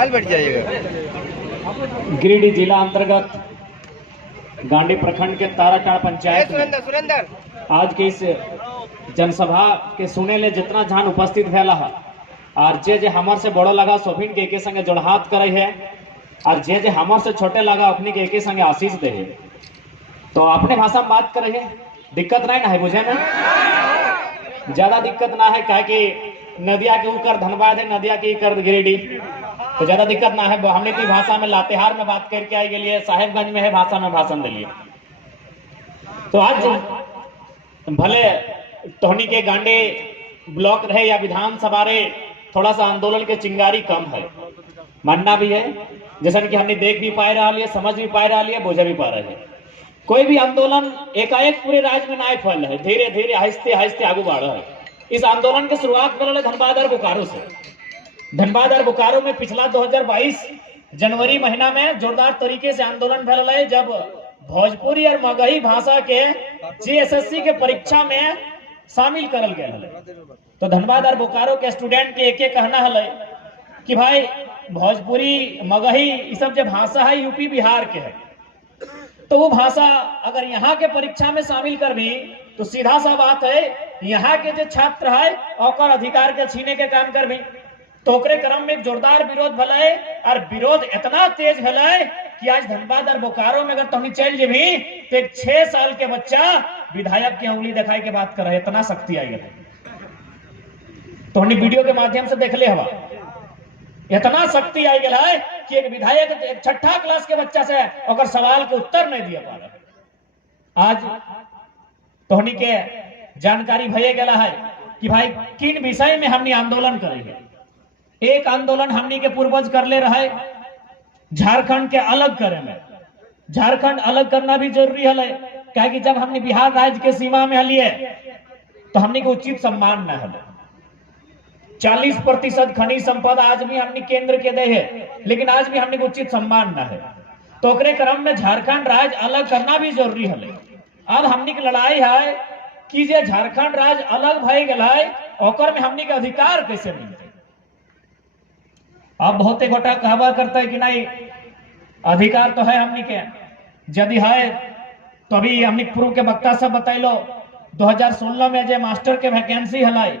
काल बैठ जाइएगा। गिरिडीह जिला अंतर्गत गांडी प्रखंड के ताराटाड़ पंचायत में सुरेंद्र आज के इस जनसभा के सुने ले जितना जहां उपस्थित भेला है और जे हमर से बड़ो लगा सोभिन के एके संगे जोड़हात करे है और जे हमर से छोटे लगा अपनी के एके संगे आशीष दे है। तो अपने भाषा में बात करे है, दिक्कत नहीं ना है, बुझे ना ज्यादा दिक्कत ना है, क्या कि नदिया के ऊपर धनबाद है, नदिया के कर गिरिडीह, तो ज्यादा दिक्कत ना है। हमने की भाषा में लातेहार में बात करके आई गई है, साहेबगंज में है भाषा में भाषण दिलिए। तो आज भले तोहनी के गांडे ब्लॉक रहे या विधानसभा रहे, थोड़ा सा आंदोलन के चिंगारी कम है, मानना भी है, जैसा कि हमने देख भी पा रहा है, समझ भी पा रहा है, बोझ भी पा रहे हैं। कोई भी आंदोलन एकाएक पूरे राज्य में ना फैल है, धीरे धीरे आहिस्ते आहिस्ते आगे बढ़ रहा है। इस आंदोलन की शुरुआत कर रहे धनबाद और बोकारो से। धनबाद और बोकारो में पिछला 2022 जनवरी महीना में जोरदार तरीके से आंदोलन फैल रहा है, जब भोजपुरी और मगही भाषा के जीएसएससी के परीक्षा में शामिल करल गया है। तो धनबाद और बोकारो के स्टूडेंट के एक कहना है कि भाई भोजपुरी मगही ये सब जो भाषा है यूपी बिहार के है, तो वो भाषा अगर यहाँ के परीक्षा में शामिल कर भी तो सीधा सा बात है यहाँ के जो छात्र है और अधिकार के छीने के काम कर भी। तो ओकरे क्रम में जोरदार विरोध भले और विरोध इतना तेज भले कि आज धनबाद और बोकारो में अगर तुम चल जेबी तो एक 6 साल के बच्चा विधायक की उंगली दिखाई के बात करे, इतना शक्ति आई है। तो हमने वीडियो के माध्यम से देख ले हवा, इतना शक्ति आई गया है कि एक विधायक एक 6ठा क्लास के बच्चा से अगर सवाल के उत्तर नहीं दिया पा रहा। आज तोहनी के जानकारी भये गया है कि भाई किन विषय में हमने आंदोलन करे। एक आंदोलन हमनी के पूर्वज कर ले रहे झारखंड के अलग करे में। झारखंड अलग करना भी जरूरी है, क्या कि जब हमने बिहार राज्य के सीमा में हलिए तो हमने को उचित सम्मान न है। 40% खनिज संपदा आज भी हमने केंद्र के दे है, लेकिन आज भी हमने को उचित सम्मान न है। तो ओकरे क्रम में झारखंड राज्य अलग करना भी जरूरी है। अब हमने की लड़ाई है कि जे झारखंड राज्य अलग भई गया है ओकर में हमने के अधिकार कैसे मिलते। अब बहुते गोटा कहवा करता है कि नहीं अधिकार तो है हमने के, यदि है तो अभी हमने पूर्व के वक्ता सब बतैलो 2016 में जो मास्टर के वैकेंसी हलाई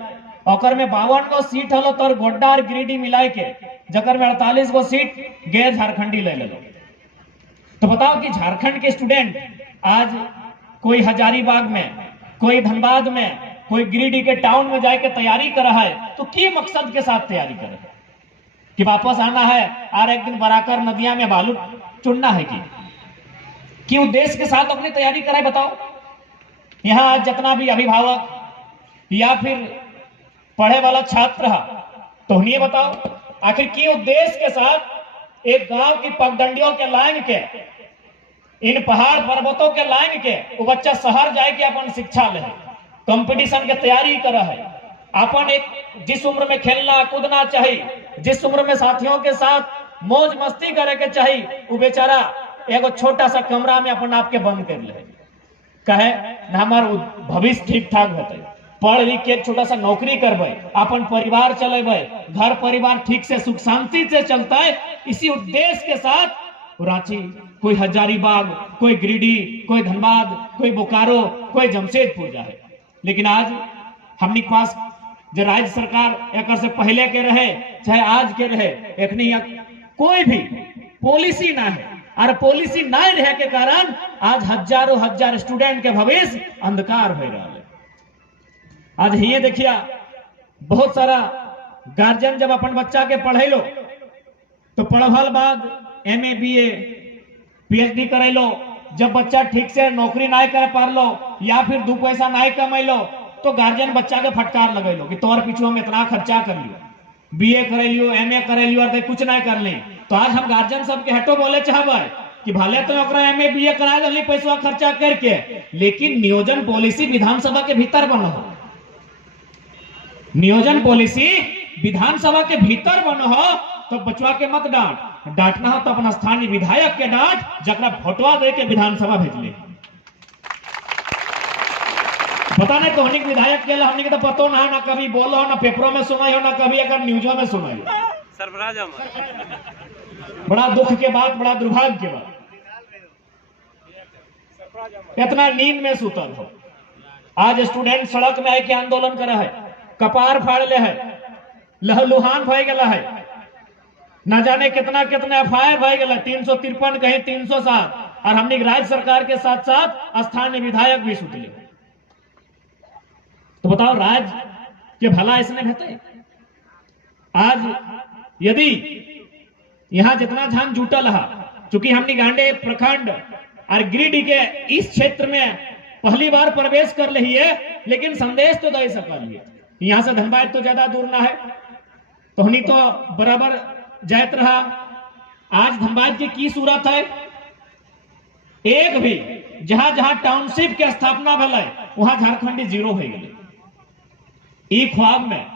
ओकर में 52 गो सीट हलो, तो गोड्डा और गिरिडीह मिलाए के जकर में 48 गो सीट गैर झारखंडी ले लो। तो बताओ कि झारखंड के स्टूडेंट आज कोई हजारीबाग में, कोई धनबाद में, कोई गिरिडीह के टाउन में जाके तैयारी कर रहा है, तो क्या मकसद के साथ तैयारी करे कि वापस आना है और एक दिन बराकर नदिया में बालू चुनना है कि उद्देश्य के साथ अपनी तैयारी कराए। बताओ यहाँ आज जितना भी अभिभावक या फिर पढ़े वाला छात्र है तो उन्हें बताओ आखिर की उद्देश्य के साथ एक गांव की पगडंडियों के लाइन के, इन पहाड़ पर्वतों के लाइन के वो बच्चा शहर जाए के अपन शिक्षा ले, कंपटीशन के तैयारी कर रहा है। अपन एक जिस उम्र में खेलना कूदना चाहिए, जिस उम्र में साथियों के साथ मौज मस्ती करे के चाहिए, वो बेचारा एगो छोटा सा कमरा में अपन आप के बंद कर ले, कहे हमार भविष्य ठीक ठाक होते, पढ़ लिख के छोटा सा नौकरी करबे, अपन परिवार चलेबे, घर परिवार ठीक से सुख शांति से चलता है। इसी उद्देश्य के साथ रांची, कोई हजारीबाग, कोई गिरिडीह, कोई धनबाद, कोई बोकारो, कोई जमशेदपुर जाए। लेकिन आज हमने पास जो राज्य सरकार एक से पहले के रहे चाहे आज के रहे, एक कोई भी पॉलिसी ना है और पॉलिसी ना रहे के कारण आज हजारों हजार स्टूडेंट के भविष्य अंधकार हो रहा है। आज ये देखिए बहुत सारा गार्जियन जब अपन बच्चा के पढ़े लो तो पढ़ल बाद MA BA PhD करे लो, जब बच्चा ठीक से नौकरी ना कर पा लो या फिर 2 पैसा ना कमा लो तो गार्जियन बच्चा के फटकार लगे लो कि तोर पीछू में इतना खर्चा कर लियो, BA करे लियो, MA करे लियो और कुछ ना कर ले। तो आज हम गार्जियन सबके हटो बोले चाहबे कि भले तो MA BA करा दे पैसा खर्चा करके, लेकिन नियोजन पॉलिसी विधानसभा के भीतर बनो, नियोजन पॉलिसी विधानसभा के भीतर बनो हो। तो बचवा के मत डांटना हो तो अपना स्थानीय विधायक के डांट जकरा भोटवा दे के विधानसभा भेजले। पता नहीं तो विधायक के हमने के तो पतो ना कभी बोलो ना पेपरों में सुनाई हो ना कभी अगर न्यूजों में सुनाई। सरफराज अहमद। बड़ा दुख के बाद, बड़ा दुर्भाग्य के बाद इतना नींद में सुतल हो। आज स्टूडेंट सड़क में आके आंदोलन करे है, कपार फाड़ ले है, लहलुहान भय गया है, न जाने कितना कितना एफआईआर भय गया, 353 कहीं 307, और हमने राज्य सरकार के साथ साथ स्थानीय विधायक भी सुतले। तो बताओ राज्य के भला इसने भेटे। आज यदि यहां जितना झान जुटल है, चूंकि हमने गांडे प्रखंड और गिरिडीह के इस क्षेत्र में पहली बार प्रवेश कर रही है, लेकिन संदेश तो दे सकलिए। यहां से धनबाद तो ज्यादा दूर ना है, तो हमनी तो बराबर जात रहा। आज धनबाद की सूरत है, एक भी जहां जहां टाउनशिप के स्थापना भले वहां झारखंडी जीरो हो गए। ई ख्वाब में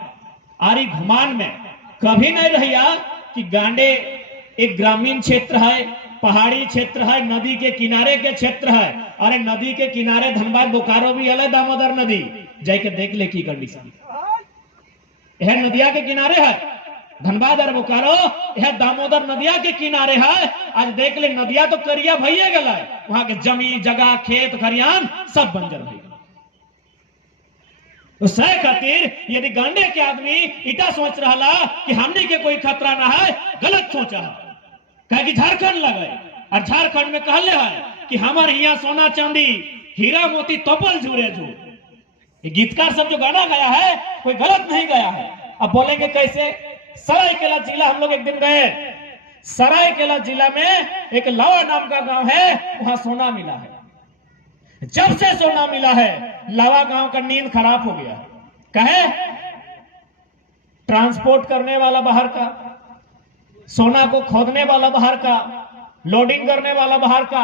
और ई घुमान में कभी नहीं रहिया कि गांडे एक ग्रामीण क्षेत्र है, पहाड़ी क्षेत्र है, नदी के किनारे के क्षेत्र है। अरे नदी के किनारे धनबाद बोकारो भी है, दामोदर नदी जाके देख ले की कंडीशन। यह नदिया के किनारे है धनबाद और बोकारो, यह दामोदर नदिया के किनारे है। आज देख ले नदिया तो करिया भैया गला है, वहां के जमी जगह खेत खरियान सब बंजर भई। तो सह खातिर यदि गांडे के आदमी इटा सोच रहा कि हमने के कोई खतरा ना है, गलत सोचा है। कहे कि झारखंड लगे और झारखंड में कहले है कि हमारे यहाँ सोना चांदी हीरा मोती तोपल झूरे झूर। ये गीतकार सब जो गाना गाया है कोई गलत नहीं गाया है। अब बोलेंगे कैसे? सरायकेला जिला हम लोग एक दिन गए, सरायकेला जिला में एक लावा नाम का गांव है, वहां सोना मिला है। जब से सोना मिला है लावा गांव का नींद खराब हो गया। कहे ट्रांसपोर्ट करने वाला बाहर का, सोना को खोदने वाला बाहर का, लोडिंग करने वाला बाहर का,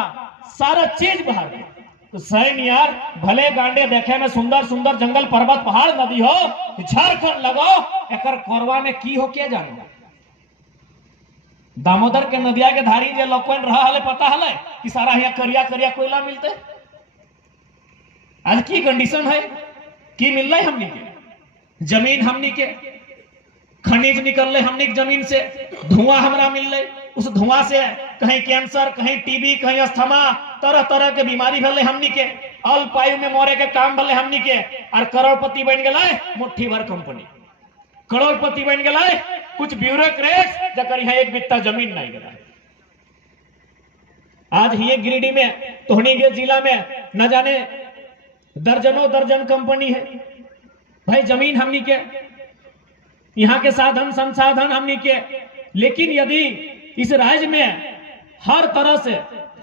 सारा चीज बाहर का। तो सैन यार भले गांडे देखे में सुंदर सुंदर जंगल पर्वत पहाड़ नदी हो, झारखंड लगो एकर कोरवा में की हो क्या जाने। दामोदर के नदिया के धारी जे लोकन रहा हले पता हले कि सारा यहाँ करिया करिया कोयला मिलते। आज की कंडीशन है कि मिल रही हमनी के जमीन, हमनी के खनिज निकल रहे हमनी के जमीन से, धुआं हमरा मिल रहे, उस धुआं से कहीं कैंसर, कहीं टीबी, कहीं अस्थमा, तरह तरह के बीमारी भले हमनी के, अल्प आयु में मोरे के काम भले हमनी के। और करोड़पति बन गए मुट्ठी भर कंपनी, करोड़पति बन गए कुछ ब्यूरोक्रेट्स जकर यहाँ एक बित्ता जमीन नहीं गया। आज ये गिरिडीह में, तोहनी के जिला में न जाने दर्जनों दर्जन कंपनी है। भाई जमीन हमनी के, यहाँ के साधन संसाधन हमनी के, लेकिन यदि इस राज्य में हर तरह से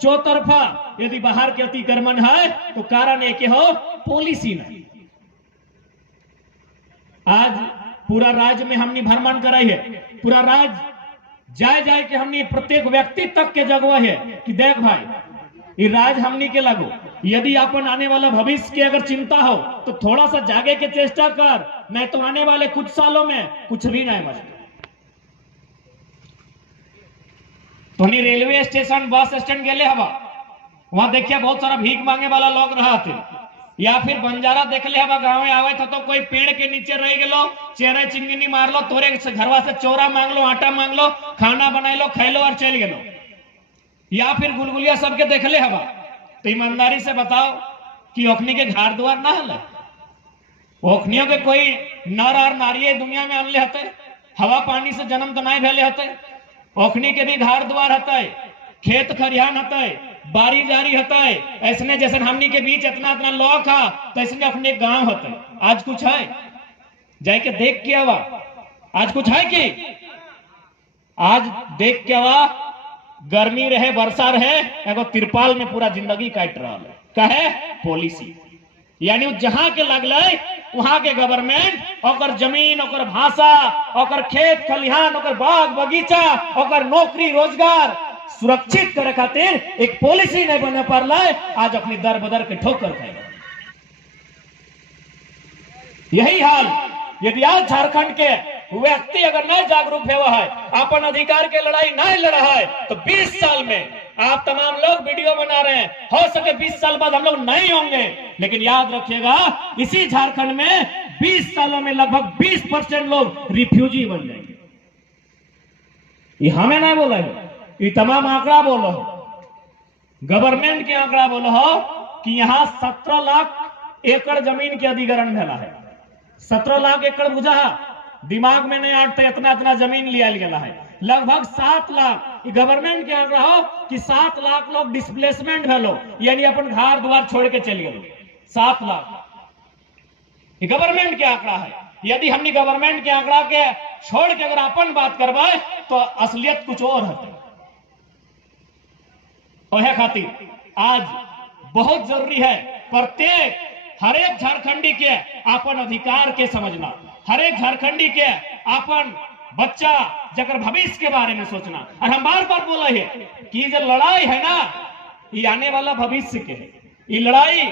चौतरफा यदि बाहर के अतिक्रमण है तो कारण एक हो पॉलिसी नहीं। आज पूरा राज्य में हमने भ्रमण कराई है, पूरा राज्य जाए जाए के हमने प्रत्येक व्यक्ति तक के जगह है कि देख भाई ये राज हमनी के लगो, यदि अपन आने वाला भविष्य की अगर चिंता हो तो थोड़ा सा जागे के चेष्टा कर, नहीं तो आने वाले कुछ सालों में कुछ भी नहीं बचेगा। तो रेलवे स्टेशन बस स्टैंड गेले हवा, वहां देखिए बहुत सारा भीख मांगे वाला लोग रहा थे, या फिर बंजारा देख ले हवा गाँव में आवे था तो कोई पेड़ के नीचे रह गेलो, चेहरे चिंगनी मार लो, तोरे घरवा से चौरा मांग लो, आटा मांग लो, खाना बना लो, खाई लो और चल गेलो। या फिर गुलगुलिया सबके देख ले हवा। तो ईमानदारी से बताओ कि ओखनी के घर द्वार ना हले, ओखनियों के कोई नर और नारी दुनिया में अनले हते, हवा पानी से जन्म तो नहीं भेले हते, ओखनी के भी घर द्वार हते, खेत खरिहान हते, बारी जारी हते। ऐसने जैसे हमनी के बीच इतना इतना लोग था तो ऐसे अपने गांव हते। आज कुछ है जाके देख के आवा, आज कुछ है कि आज देख के आवा, गर्मी रहे वर्षा रहे एगो तिरपाल में पूरा जिंदगी काट रहा है। कहे पॉलिसी, यानी जहां के लगले वहां के गवर्नमेंट ओकर जमीन, ओकर भाषा, ओकर खेत खलिहान, ओकर बाग बगीचा, ओकर नौकरी रोजगार सुरक्षित करे खातिर एक पॉलिसी नहीं बने पारला। आज अपनी दर बदर के ठोकर खाएगा। यही हाल यदि आज झारखंड के व्यक्ति अगर नहीं जागरूक हुआ है, अपन अधिकार के लड़ाई नहीं लड़ा है, तो 20 साल में आप तमाम लोग वीडियो बना रहे हैं, हो सके 20 साल बाद हम लोग नहीं होंगे, लेकिन याद रखिएगा इसी झारखंड में 20 सालों में लगभग 20% लोग रिफ्यूजी बन जाएंगे। ये हमें नहीं बोला है, ये तमाम आंकड़ा बोलो, गवर्नमेंट के आंकड़ा बोलो हो कि यहाँ 17 लाख एकड़ जमीन के अधिग्रहण भेला है। 17 लाख एकड़ बुझा दिमाग में नहीं आटते, इतना इतना जमीन लिया गया है। लगभग 7 लाख गवर्नमेंट के आंकड़ा हो कि 7 लाख लोग डिस्प्लेसमेंट भेलो, यानी अपन घर द्वार छोड़ के चल गए। 7 लाख गवर्नमेंट के आंकड़ा है। यदि हमने गवर्नमेंट के आंकड़ा के छोड़ के अगर अपन बात करवाए तो असलियत कुछ और है। और खातिर आज बहुत जरूरी है प्रत्येक हरेक झारखंडी के अपन अधिकार के समझना, हरेक झारखंडी के अपन बच्चा जगर भविष्य के बारे में सोचना। और हम बार बार बोला है कि जो लड़ाई है ना, ये आने वाला भविष्य के है। ये लड़ाई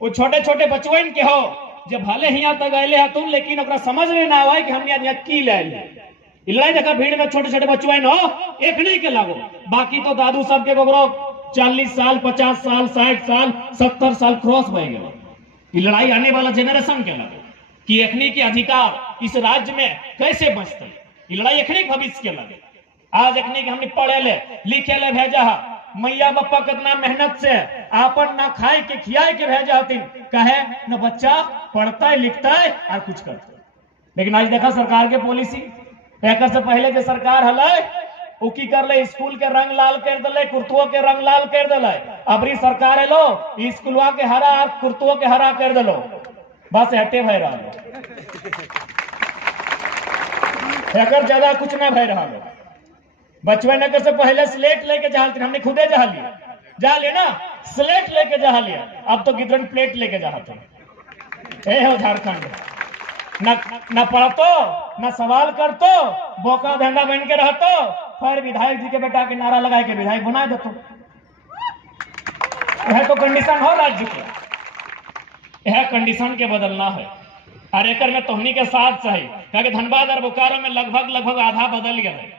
वो छोटे छोटे बचवन के हो जो भले ही यहाँ तक आए तुम, लेकिन अपना समझ में ना आए कि हम यहाँ की ले लड़ाई। देखा भीड़ में छोटे छोटे बचवन हो, एक नहीं के लागो, बाकी तो दादू सब के बगरो 40 साल 50 साल 60 साल 70 साल क्रॉस बह गए। ये लड़ाई आने वाला जेनरेशन के लगे कि एखनी के अधिकार इस राज्य में कैसे बचते। ये लड़ाई एखनी भविष्य के लगे। आज एखनी के हमने पढ़े ले लिखे ले भेजा, मैया बापा कितना मेहनत से आपन ना खाए के खियाए के भेजा हथिन, कहे न बच्चा पढ़ता है लिखता है और कुछ करता है। लेकिन आज देखा सरकार के पॉलिसी, एक से पहले जो सरकार हल उ की कर ले, स्कूल के रंग लाल कर दले, कुर्तुओं के रंग लाल कर दले। अबरी सरकार है लो स्कूलवा के हरा और कुर्तुओं के हरा कर दलो, बस हटे भय रहा एक ज्यादा कुछ ना भय रहा। बचपन नगर से पहले स्लेट लेके जहा, हमने खुदे जहा लिया ना, स्लेट लेके जहा लिया, अब तो गिदरन प्लेट लेके जहाते। ए हो झारखंड, न पढ़तो न सवाल करतो, बोका धंधा बन के रहतो, फिर विधायक जी के बेटा के नारा लगाए के विधायक बना देतो। यह तो कंडीशन हो राज्य के, यह कंडीशन के बदलना है। और एक में तोहनी के साथ चाहिए, क्योंकि धनबाद और बोकारो में लगभग आधा बदल गया है।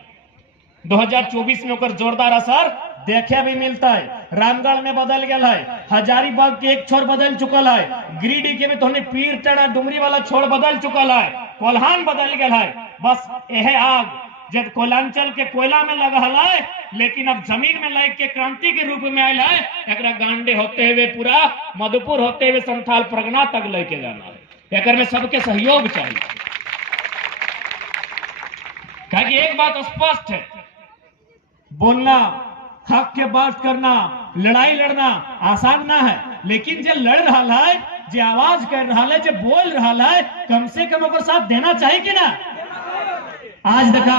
2024 में ओकर जोरदार असर देखे भी मिलता है। रामगढ़ में बदल गया है, हजारीबाग के एक छोर बदल चुकल है, गिरिडीह के में तो पीर टना डुमरी वाला छोर बदल चुकल है, कोल्हान बदल गया है। बस यह आग जब कोयलांचल के कोयला में लगा है, लेकिन अब जमीन में लाइक के क्रांति के रूप में आयल है। एक गांडे होते हुए पूरा मधुपुर होते हुए संथाल परगना तक लेके जाना है। एक में सबके सहयोग चाहिए। क्योंकि एक बात स्पष्ट है, बोलना, हक के बात करना, लड़ाई लड़ना आसान ना है, लेकिन जो लड़ रहा है, जो आवाज कर रहा है, जो बोल रहा है, कम से कम ओकर साथ देना चाहिए कि ना। आज देखा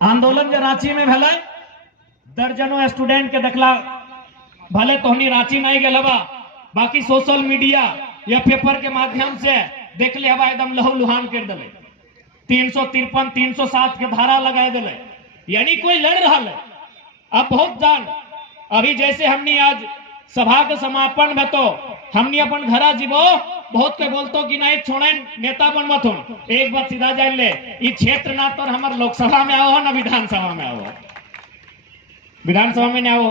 आंदोलन जो रांची में भला, दर्जनों स्टूडेंट के देखला, भले तोहनी रांची नहीं गए बा, बाकी सोशल मीडिया या पेपर के माध्यम से देख ले हवा, एकदम लहू लुहान कर दे, 353 307 के धारा लगा दिले, यानी कोई लड़ रहा है। अब बहुत जान, अभी जैसे हमने आज सभा के समापन में तो हमने अपन घरा जीवो, बहुत के बोलतो कि नहीं छोड़े नेता बनमत हो। एक बात सीधा जान ले, ये क्षेत्र ना तो हमारे लोकसभा में आओ ना विधानसभा में आओ, विधानसभा में ना आओ,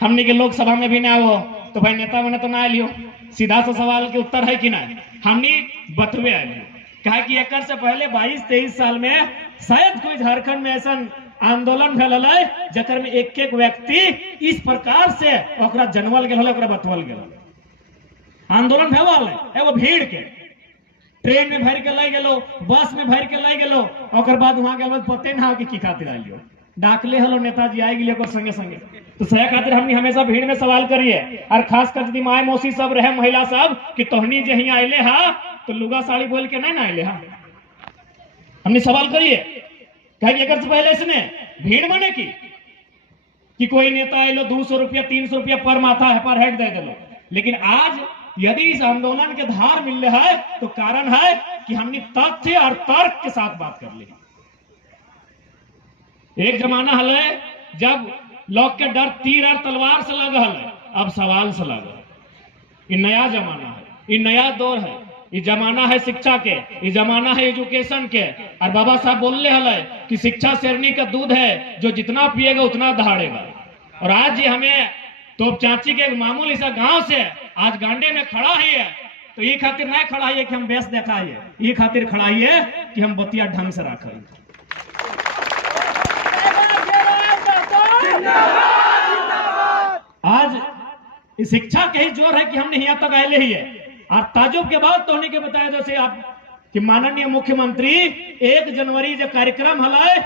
हमने के लोकसभा में भी ना आओ, तो भाई नेता बने तो ना आ लियो। सीधा सा सवाल के उत्तर है कि ना, हमने बतवे आ लियो। कहा कि एक से पहले 22-23 साल में शायद कोई झारखंड में ऐसा आंदोलन फैलल है जकर में एक एक व्यक्ति इस प्रकार से जनवल गया, बतवल गया। आंदोलन फैलल है वो भीड़ के, ट्रेन में भर के लाई गेलो, बस में भर के लाई गेलो, और बाद वहां गेलो पते ना की खातिर आइयो, डाकले हलो नेताजी आई गेले संगे संगे। तो सह खातिर हमने हमेशा भीड़ में सवाल करिए, और खास कर यदि माए मौसी सब रहे, महिला सब, कि तोहनी जे यहाँ आइले हा तो लुगा साड़ी बोल के नहीं ना आइले हा, हमने सवाल करिए। कहे से पहले इसने भीड़ माने कि कोई नेता आए लो 200 रुपया 300 रुपया पर माथा है पर हेड दे दो, लेकिन आज यदि इस आंदोलन के धार मिल रहा है तो कारण है कि हमने तथ्य और तर्क के साथ बात कर ली। एक जमाना है जब लोग के डर तीर और तलवार से लगा है, अब सवाल से लगा। ये नया जमाना है, ये नया दौर है, ये जमाना है शिक्षा के, ये जमाना है एजुकेशन के। और बाबा साहब बोलने हले कि शिक्षा शेरनी का दूध है, जो जितना पिएगा उतना दहाड़ेगा। और आज ये हमें तो चाची के मामूली सा गांव से आज गांडे में खड़ा ही है, तो ये खातिर ना खड़ाइए कि हम बेस देखाइए, ये खातिर खड़ाइए कि हम बतिया ढंग से रखें। आज इस शिक्षा के ही जोर है कि हमने यहाँ तक आए ही है। और ताजुब के बाद तो के बताया जैसे आप कि माननीय मुख्यमंत्री 1 जनवरी जो कार्यक्रम हलाए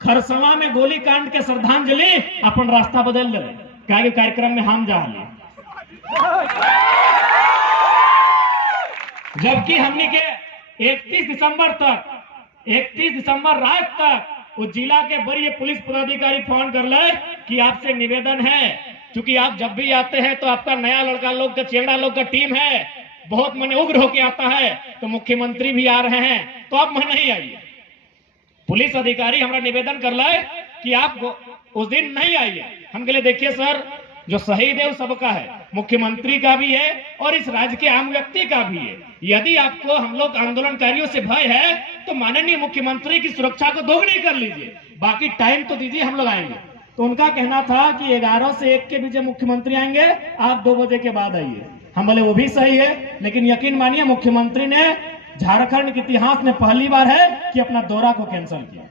खरसवा में गोलीकांड के श्रद्धांजलि अपन रास्ता बदल दे क्या कार्यक्रम में हम जा लिए, जबकि हमने के 31 दिसंबर रात तक उस जिला के वरीय पुलिस पदाधिकारी फोन कर ले कि आपसे निवेदन है, क्योंकि आप जब भी आते हैं तो आपका नया लड़का लोग का चेहरा लोग का टीम है, बहुत मन उग्र होके आता है, तो मुख्यमंत्री भी आ रहे हैं तो आप मन नहीं आइए। पुलिस अधिकारी हमारा निवेदन कर ले कि आप उस दिन नहीं आइए। हम कहले देखिए सर, जो शहीद है वो सबका है, मुख्यमंत्री का भी है और इस राज्य के आम व्यक्ति का भी है। यदि आपको हम लोग आंदोलनकारियों से भय है तो माननीय मुख्यमंत्री की सुरक्षा को दोगुनी कर लीजिए, बाकी टाइम तो दीजिए, हम लोग आएंगे। तो उनका कहना था कि 11 से 1 के बीच मुख्यमंत्री आएंगे, आप 2 बजे के बाद आइए। हम बोले वो भी सही है, लेकिन यकीन मानिए मुख्यमंत्री ने झारखंड के इतिहास में पहली बार है कि अपना दौरा को कैंसिल किया।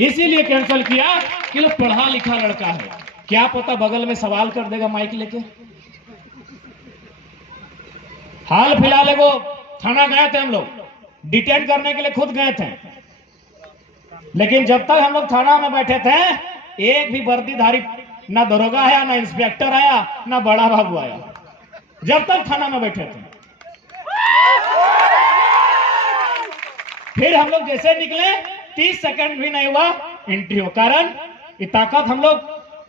इसीलिए कैंसिल किया कि वो पढ़ा लिखा लड़का है, क्या पता बगल में सवाल कर देगा माइक लेके। हाल फिलहाल वो थाना गए थे, हम लोग डिटेन करने के लिए खुद गए थे, लेकिन जब तक हम लोग थाना में बैठे थे एक भी वर्दीधारी ना दरोगा आया, ना इंस्पेक्टर आया, ना बड़ा बाबू आया, जब तक थाना में बैठे थे। फिर हम लोग जैसे निकले 30 सेकंड भी नहीं हुआ एंट्री हो। कारण ये ताकत हम लोग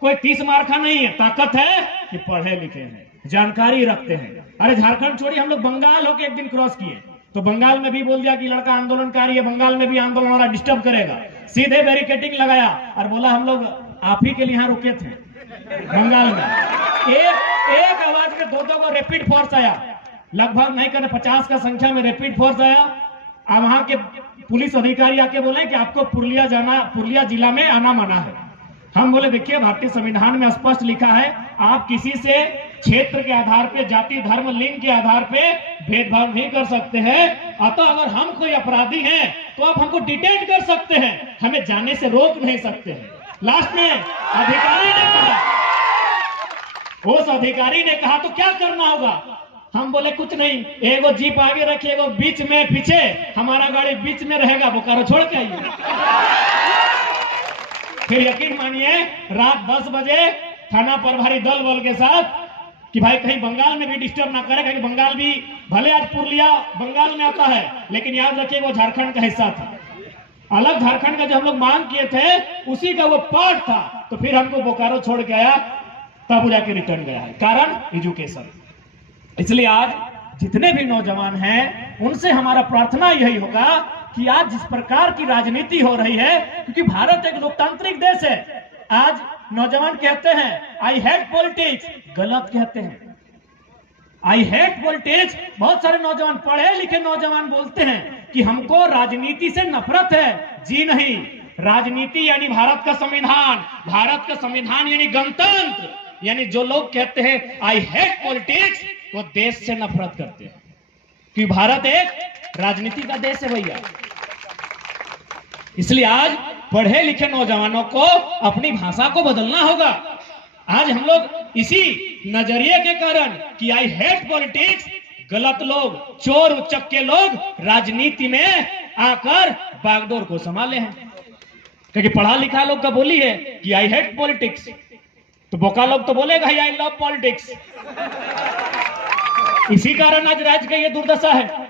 कोई 30 मार्का नहीं है, ताकत है कि पढ़े लिखे हैं, जानकारी रखते हैं। अरे झारखंड छोड़िए, हम लोग बंगाल होके एक दिन क्रॉस किए तो बंगाल में भी बोल दिया कि लड़का आंदोलनकारी है, बंगाल में भी आंदोलन वाला डिस्टर्ब करेगा, सीधे बैरिकेडिंग लगाया और बोला हम लोग आप ही के लिए यहाँ रुके थे। बंगाल में एक आवाज में 2 को रैपिड फोर्स आया, लगभग नहीं करने 50 का संख्या में रैपिड फोर्स आया। अब वहां के पुलिस अधिकारी आके बोले कि आपको पुरुलिया जिला में आना मना है। हम बोले देखिए भारतीय संविधान में स्पष्ट लिखा है आप किसी से क्षेत्र के आधार पे, जाति धर्म लिंग के आधार पे भेदभाव नहीं कर सकते हैं। अतः अगर हम कोई अपराधी हैं तो आप हमको डिटेन कर सकते हैं, हमें जाने से रोक नहीं सकते हैं। लास्ट में अधिकारी ने कहा, उस अधिकारी ने कहा तो क्या करना होगा? हम बोले कुछ नहीं, एगो जीप आगे रखिए, एगो बीच में पीछे, हमारा गाड़ी बीच में रहेगा, बोकारो छोड़ के आइए। फिर यकीन मानिए रात 10 बजे थाना प्रभारी दल बल के साथ कि भाई कहीं बंगाल में भी डिस्टर्ब ना करे, क्योंकि बंगाल भी भले आज पुरुलिया बंगाल में आता है, लेकिन याद रखिए वो झारखंड का हिस्सा था। अलग झारखंड का जो हम लोग मांग किए थे उसी का वो पार्ट था। तो फिर हमको बोकारो छोड़ के आया, तब जाके रिटर्न गया है। कारण एजुकेशन। इसलिए आज जितने भी नौजवान हैं उनसे हमारा प्रार्थना यही होगा कि आज जिस प्रकार की राजनीति हो रही है, क्योंकि भारत एक लोकतांत्रिक देश है, आज नौजवान कहते हैं आई हेट पॉलिटिक्स, गलत कहते हैं। आई हेट पॉलिटिक्स, बहुत सारे नौजवान पढ़े लिखे नौजवान बोलते हैं कि हमको राजनीति से नफरत है। जी नहीं, राजनीति यानी भारत का संविधान, भारत का संविधान यानी गणतंत्र। यानी जो लोग कहते हैं आई हेट पॉलिटिक्स वो देश से नफरत करते हैं, क्योंकि भारत एक राजनीति का देश है भैया। इसलिए आज पढ़े लिखे नौजवानों को अपनी भाषा को बदलना होगा। आज हम लोग इसी नजरिए के कारण कि आई हेट पॉलिटिक्स, गलत लोग, चोर उचक्के लोग राजनीति में आकर बागडोर को संभाले हैं। क्योंकि पढ़ा लिखा लोग का बोली है कि आई हेट पॉलिटिक्स, तो बोका लोग तो बोलेगा आई लव पॉलिटिक्स। इसी कारण आज राज्य का ये दुर्दशा है।